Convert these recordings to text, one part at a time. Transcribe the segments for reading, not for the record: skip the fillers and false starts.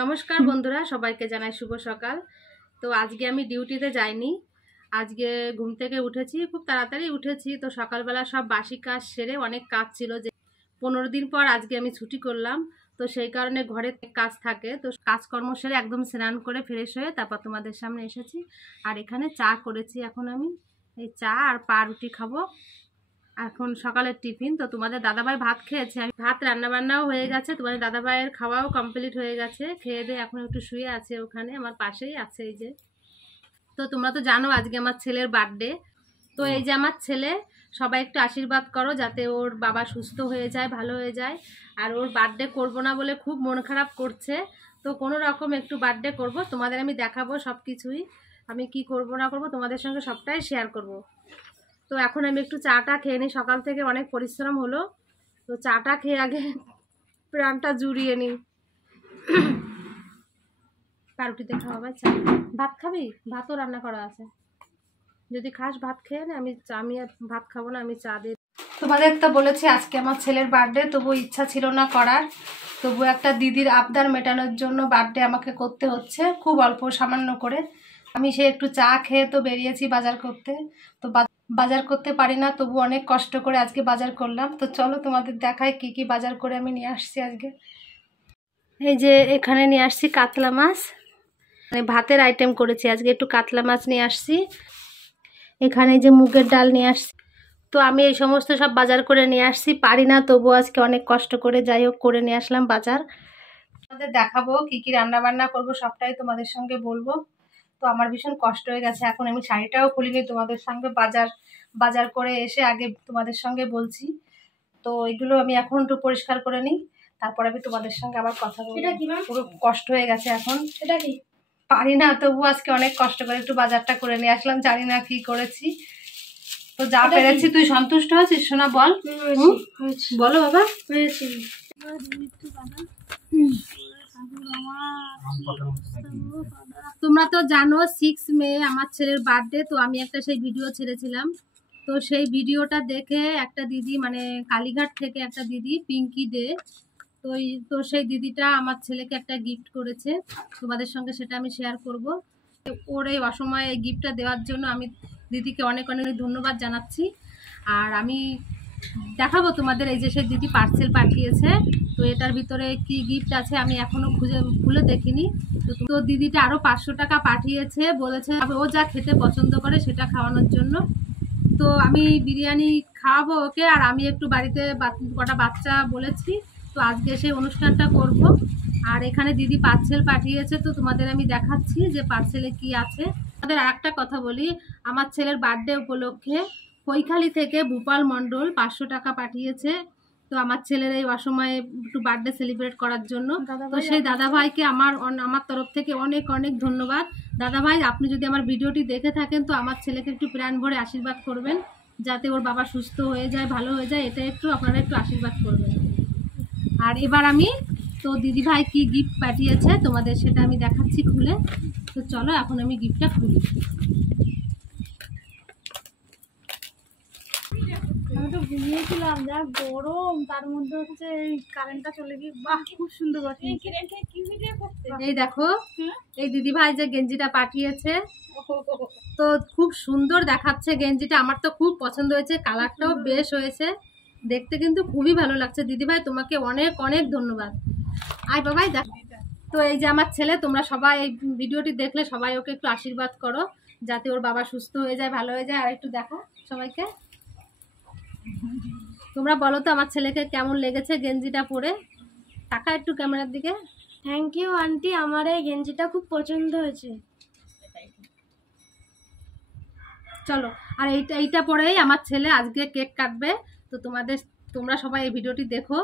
নমস্কার বন্ধুরা, সবাইকে জানাই শুভ সকাল। তো আজকে আমি ডিউটিতে যাইনি। আজকে ঘুম থেকে উঠেছি, খুব তাড়াতাড়ি উঠেছি। তো সকালবেলা সব বাসি কাজ সেরে, অনেক কাজ ছিল যে 15 দিন পর আজকে আমি ছুটি করলাম। তো সেই কারণে ঘরে কাজ থাকে, তো কাজকর্ম সেরে একদম স্নান করে ফ্রেশ হয়ে তারপর তোমাদের সামনে এসেছি। আর এখানে চা করেছি, এখন আমি এই চা আর পাউরুটি খাবো। এখন সকালের টিফিন। তো তোমাদের দাদাভাই ভাত খেয়েছে, আমি ভাত রান্নাবান্নাও হয়ে গেছে, তোমাদের দাদাভাইয়ের খাওয়াও কমপ্লিট হয়ে গেছে। খেয়ে দিয়ে এখন একটু শুয়ে আছে, ওখানে আমার পাশেই আছে এই যে। তো তোমরা তো জানো আজকে আমার ছেলের বার্থডে। তো এই যে আমার ছেলে, সবাই একটু আশীর্বাদ করো যাতে ওর বাবা সুস্থ হয়ে যায়, ভালো হয়ে যায়। আর ওর বার্থডে করবো না বলে খুব মন খারাপ করছে। তো কোনো রকম একটু বার্থডে করব, তোমাদের আমি দেখাবো সব কিছুই। আমি কি করব না করব তোমাদের সঙ্গে সবটাই শেয়ার করব। তো এখন আমি একটু চাটা খেয়ে নিই, সকাল থেকে অনেক পরিশ্রম হলো। তো চাটা খেয়ে আগে প্রাণটা জুড়িয়ে নিই। পাউরুটিতে খাওয়াবে চা। ভাত খাবি? ভাতও রান্না করা আছে, যদি খাস ভাত খেয়ে নে। আমি ভাত খাবো না, আমি চা দিয়ে। তোমাদের তো বলেছি আজকে আমার ছেলের বার্থডে, তবু ইচ্ছা ছিল না করার। তবু একটা দিদির আবদার মেটানোর জন্য বার্থডে আমাকে করতে হচ্ছে, খুব অল্প সামান্য করে। আমি সে একটু চা খেয়ে তো বেরিয়েছি বাজার করতে। তো বাজার করতে পারি না, তবু অনেক কষ্ট করে আজকে বাজার করলাম। তো চলো তোমাদের দেখাই কি কি বাজার করে আমি নিয়ে আসছি আজকে। এই যে এখানে নিয়ে আসছি কাতলা মাছ, মানে ভাতের আইটেম করেছি আজকে। একটু কাতলা মাছ নিয়ে আসছি। এখানে যে মুগের ডাল নিয়ে আসছি। তো আমি এই সমস্ত সব বাজার করে নিয়ে আসছি, পারি না তবু আজকে অনেক কষ্ট করে যাই হোক করে নিয়ে আসলাম বাজার। তোমাদের দেখাবো কি কি রান্না বান্না করবো, সবটাই তোমাদের সঙ্গে বলবো। তো আমার ভীষণ কষ্ট হয়ে গেছে, এখন আমি শাড়িটাও খুলিনি, তোমাদের সঙ্গে বাজার করে এসে আগে তোমাদের সঙ্গে বলছি। তো এগুলো আমি এখন একটু পরিষ্কার করে নিই, তারপর আমি তোমাদের সঙ্গে আবার কথা বলবো। পুরো কষ্ট হয়ে গেছে এখন, এটা কি পারি না তবু আজকে অনেক কষ্ট করে একটু বাজারটা করে নিয়ে আসলাম। জানি না কি করেছি, তো যা পেরেছি। তুই সন্তুষ্ট হয়েছিস সোনা? বল। বলো বাবা। তোমরা তো জানো 6 মে আমার ছেলের বার্থডে। তো আমি একটা সেই ভিডিও ছেড়েছিলাম। তো সেই ভিডিওটা দেখে একটা দিদি, মানে কালীঘাট থেকে একটা দিদি, পিঙ্কি দে, তো সেই দিদিটা আমার ছেলেকে একটা গিফট করেছে। তোমাদের সঙ্গে সেটা আমি শেয়ার করব। ওর এই অসময়ে এই গিফটটা দেওয়ার জন্য আমি দিদিকে অনেক অনেক ধন্যবাদ জানাচ্ছি। আর আমি দেখাবো তোমাদের, এই যে সেই দিদি পার্সেল পাঠিয়েছে। তো এটার ভিতরে কি গিফট আছে আমি এখনো খুলে দেখিনি। তো দিদিটা আরও 500 টাকা পাঠিয়েছে, বলেছে ও যা খেতে পছন্দ করে সেটা খাওয়ানোর জন্য। তো আমি বিরিয়ানি খাওয়াবো ওকে, আর আমি একটু বাড়িতে কটা বাচ্চা বলেছি। তো আজকে সেই অনুষ্ঠানটা করব। আর এখানে দিদি পার্সেল পাঠিয়েছে, তো তোমাদের আমি দেখাচ্ছি যে পার্সেলে কি আছে। আমাদের আর একটা কথা বলি, আমার ছেলের বার্থডে উপলক্ষে কৈখালি থেকে ভূপাল মণ্ডল 500 টাকা পাঠিয়েছে। তো আমার ছেলের এই অসময়ে একটু বার্থডে সেলিব্রেট করার জন্য। তো সেই দাদাভাইকে আমার তরফ থেকে অনেক অনেক ধন্যবাদ। দাদাভাই, আপনি যদি আমার ভিডিওটি দেখে থাকেন তো আমার ছেলেকে একটু প্রাণ ভরে আশীর্বাদ করবেন যাতে ওর বাবা সুস্থ হয়ে যায়, ভালো হয়ে যায়। এটা একটু আপনারা একটু আশীর্বাদ করবেন। আর এবার আমি তো দিদিভাই কি গিফট পাঠিয়েছে তোমাদের সেটা আমি দেখাচ্ছি খুলে। তো চলো এখন আমি গিফটটা খুলি। আমি তো ঘুমিয়েছিলাম, যা গরম, তার মধ্যে হচ্ছে এই কারেন্টটা চলে গিয়ে। বাহ, খুব সুন্দর। এই দেখো এই দিদিভাই যে গেঞ্জিটা পাঠিয়েছে, তো খুব সুন্দর দেখাচ্ছে গেঞ্জিটা। আমার তো খুব পছন্দ হয়েছে, কালারটাও বেশ হয়েছে, দেখতে কিন্তু খুবই ভালো লাগছে। দিদিভাই তোমাকে অনেক অনেক ধন্যবাদ। আয় বাবাই দেখ। তো এই যে আমার ছেলে, তোমরা সবাই এই ভিডিওটি দেখলে সবাই ওকে একটু আশীর্বাদ করো যাতে ওর বাবা সুস্থ হয়ে যায়, ভালো হয়ে যায়। আর একটু দেখা সবাইকে, তোমরা বলো তো আমার ছেলেকে কেমন লেগেছে গেঞ্জিটা পরে। টাকা একটু ক্যামেরার দিকে। থ্যাংক ইউ আন্টি, আমার এই গেঞ্জিটা খুব পছন্দ হয়েছে। চলো, আর এইটা পরেই আমার ছেলে আজকে কেক কাটবে। তো তোমরা সবাই এই ভিডিওটি দেখো,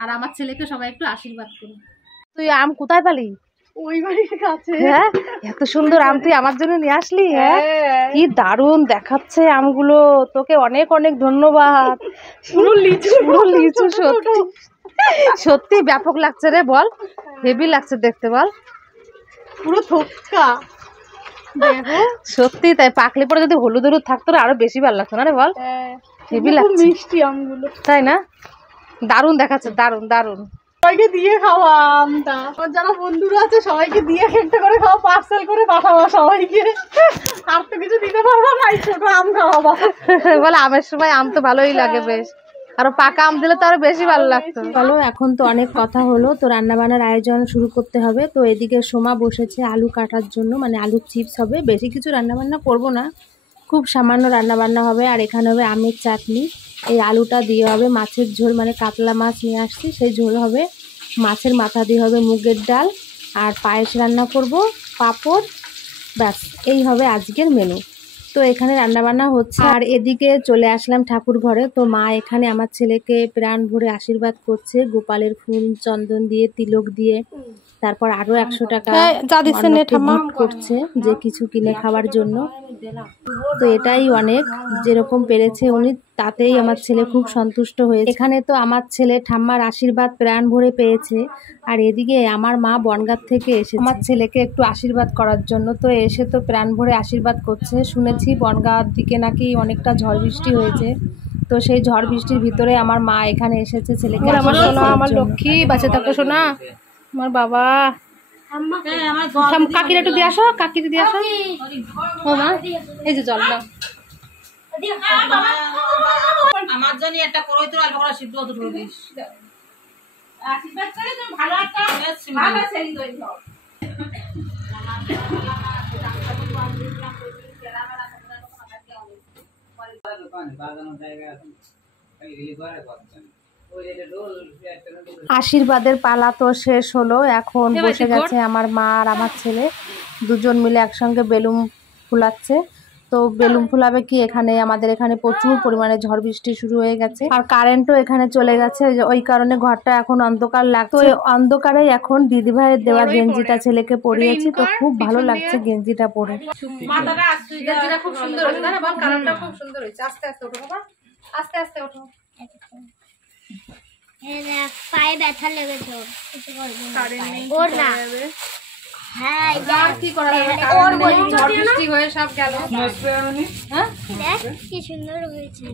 আর আমার ছেলেকে সবাই একটু আশীর্বাদ করো। তুই আম কোথায় পালি? ওই বাড়ির কাছে। হ্যাঁ, এত সুন্দর আম তুই আমার জন্য নিয়ে আসলি? হ্যাঁ, কি দারুণ দেখাচ্ছে আমগুলো। তোকে অনেক অনেক ধন্যবাদ। পুরো লিচু সত্যি সত্যি ব্যাপক লাগছে রে। বল, হেভি লাগছে দেখতে। বল, পুরো থোকা। সত্যি তাই, পাকলে পরে যদি হলুদ হলুদ থাকতো আরো বেশি ভালো লাগতো না রে? বল, হেভি লাগছে, মিষ্টি আমগুলো, তাই না? দারুণ দেখাচ্ছে, দারুণ দারুণ। সবাইকে দিয়ে খাওয়া আমটা, আমার যারা বন্ধুরা আছে সবাইকে দিয়ে একটা করে খাওয়া, পার্সেল করে পাঠাবো সবাইকে। আর তো কিছু দিতে পারবো না, ছোট আম খাওয়াবো। বলে আমের সময় আম তো ভালোই লাগে বেশ, আরো পাকা আম দিলে তো আরো বেশি ভালো লাগতো। চলো এখন তো অনেক কথা হলো, তো রান্না বান্নার আয়োজন শুরু করতে হবে। তো এদিকে সোমা বসেছে আলু কাটার জন্য, মানে আলু চিপস হবে, বেশি কিছু রান্না বান্না করবো না, খুব সামান্য রান্না বান্না হবে। আর এখানে হবে আমের চাটনি, এই আলুটা দিয়ে হবে মাছের ঝোল, মানে কাতলা মাছ নিয়ে আসছি সেই ঝোল হবে, মাছের মাথা দিয়ে হবে মুগের ডাল, আর পায়েস রান্না করব, পাঁপড়, ব্যাস এই হবে আজকের মেনু। তো এখানে রান্নাবান্না হচ্ছে। আর এদিকে চলে আসলাম ঠাকুর ঘরে। তো মা এখানে আমার ছেলেকে প্রাণ ভরে আশীর্বাদ করছে, গোপালের ফুল চন্দন দিয়ে তিলক দিয়ে, তারপর আরো 100 টাকা গিফট করছে যে কিছু কিনে খাওয়ার জন্য। তো এটাই অনেক, যেরকম পেরেছে উনি তাতেই আমার ছেলে খুব সন্তুষ্ট হয়েছে। এখানে তো আমার ছেলে ঠাম্মার আশীর্বাদ প্রাণ ভরে পেয়েছে, আর এদিকে আমার মা বনগাঁ থেকে এসে আমার ছেলেকে একটু আশীর্বাদ করার জন্য। তো এসে তো প্রাণ ভরে আশীর্বাদ করছে। শুনেছি বনগাঁর দিকে নাকি অনেকটা ঝড় বৃষ্টি হয়েছে, তো সেই ঝড় বৃষ্টির ভিতরে আমার মা এখানে এসেছে ছেলেকে। আমার লক্ষ্মী বাঁচে থাকো শোনা, আমার বাবা। কাকির একটু দিয়ে আসো, কাকির দিয়ে আসো। ও মা এই যে জল না আমার জন্য একটা করই তো আলু করা সিদ্ধ তো দিস। আশীর্বাদ করে তুমি ভালো একটা ভালো ছেলে তৈরি হও। আশীর্বাদের পালা তো শেষ হলো, এখন বসে গেছে আমার মা আর আমার ছেলে, দুজন মিলে একসঙ্গে বেলুন ফুলাচ্ছে। তো বেলুন ফুলাবে কি, এখানে আমাদের এখানে প্রচুর পরিমাণে ঝড় বৃষ্টি শুরু হয়ে গেছে, আর কারেন্টও এখানে চলে গেছে, ওই কারণে ঘরটা এখন অন্ধকার লাগছে। ওই অন্ধকারে এখন দিদিভাইয়ের দেওয়া গেঞ্জিটা ছেলেকে পরিয়েছি, তো খুব ভালো লাগছে গেঞ্জিটা পরে। গেঞ্জিটা খুব সুন্দর হয়েছে, না বাবা? কালারটা খুব সুন্দর হয়েছে। আস্তে আস্তে ওঠো বাবা, আস্তে আস্তে ওঠো। পায়ে ব্যথা লেগেছে, ওর না। হ্যাঁ কি করা যাবে, ঝড় বৃষ্টি হয়ে সব গেল। হ্যাঁ দেখ কি সুন্দর হয়েছে।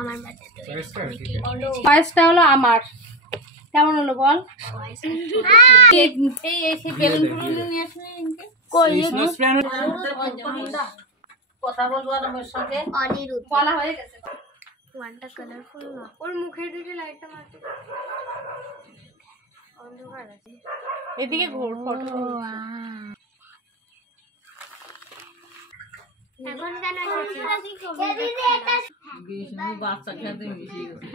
আমার পায়েসটা হলো আমার, কেমন হলো বল? কথা বলবো আমার সঙ্গে অনিরুদ্ধ বলা হয়ে গেছে। ওয়ানটা কালারফুল না, ওর মুখের দিকে লাইটটা মারতে অন্ধকার আছে। এদিকে ঘোর ফটো। এখন কেন বাচ্চা খেতে মিশিয়ে গেছে।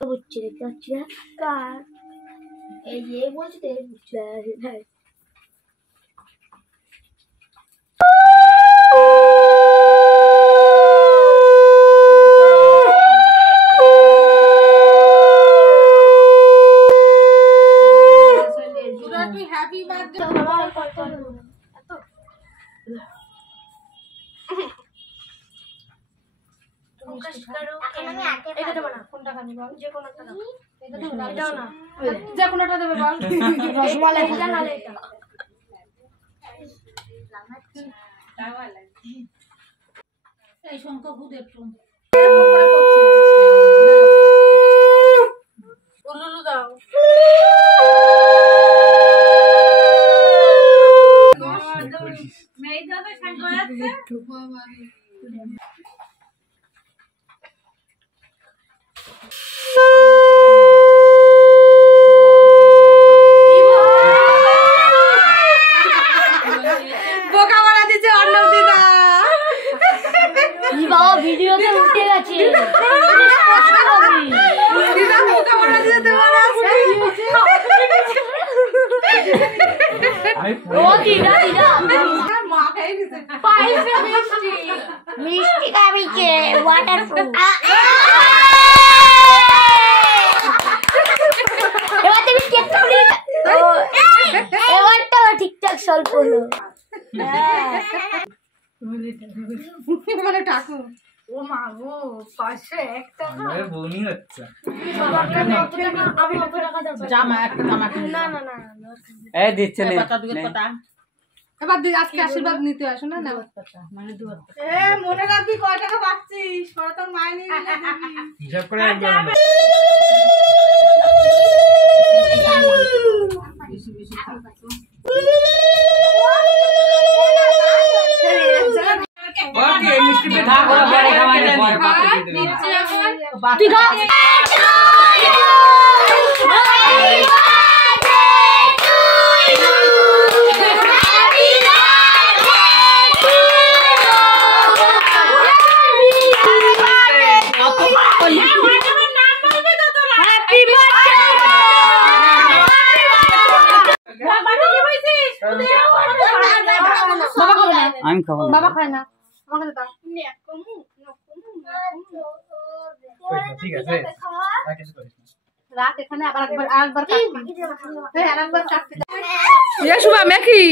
বুঝছি দেখতে পাচ্ছি না কার এই যে বলছি তো বুঝছি হ্যাঁ হ্যাপি বার্থডে। এই শঙ্খ ভূত একটু দাও মেয়ে যাবে সাইড করে যাচ্ছে। ভিডিওতে উঠে গেছে। কাকু ও মা গো 501 টাকা বনি হচ্ছে আমি অত টাকা দেবো জামা একটা জামা কিনে না না না এই দিচ্ছে নে পাতা দুধের পাতা এবার আজকে আশীর্বাদ নিতে আসো না না মানে দুধ এ মনে রাখবি কয় টাকা পাচ্ছিস পরে তোর মাইনে নিলে দিবি হিসাব করে একবার ওকে এই মিষ্টি পে থাক ওরা বড় খাওয়ালে পরে বাপে দিয়ে দেবে তুই খা আমি খাবো বাবা খায় না আমাকে দাও ঠিক আছে আর কিছু করিস না রাত এখানে আরেকবার কাটবি হ্যাঁ আরেকবার কাটতে দাও এ শুভা মেকি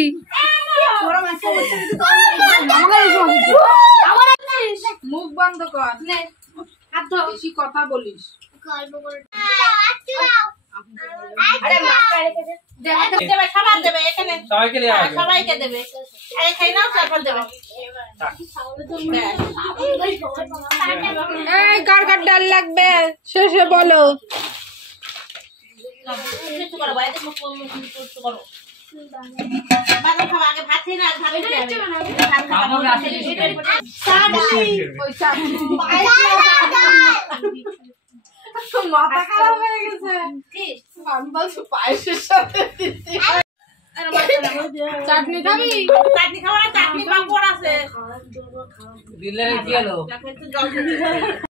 মুখ বন্ধ কর হাত ধর বেশি কথা বলিস আরে মাথা রেখে দে দেবে সবাই দেবে এখানে সবাইকে দেওয়া হবে সবাইকে দেবে এই খাই নাও তারপর দেবে এই কার কার ডাল লাগবে শেষে বলো কিছু করো বাইরে মুখ করতে করো বাবা খাওয়া আগে ভাত খেয়ে না ভাত খেয়ে কাপড় আসে ওই চা মাথা খারাপ হয়ে গেছে আমি বলছি পায়েসের সাথে চাটনি খাবি চাটনি খাওয়া চাটনি পাপড় আছে দিলে কি হলো জল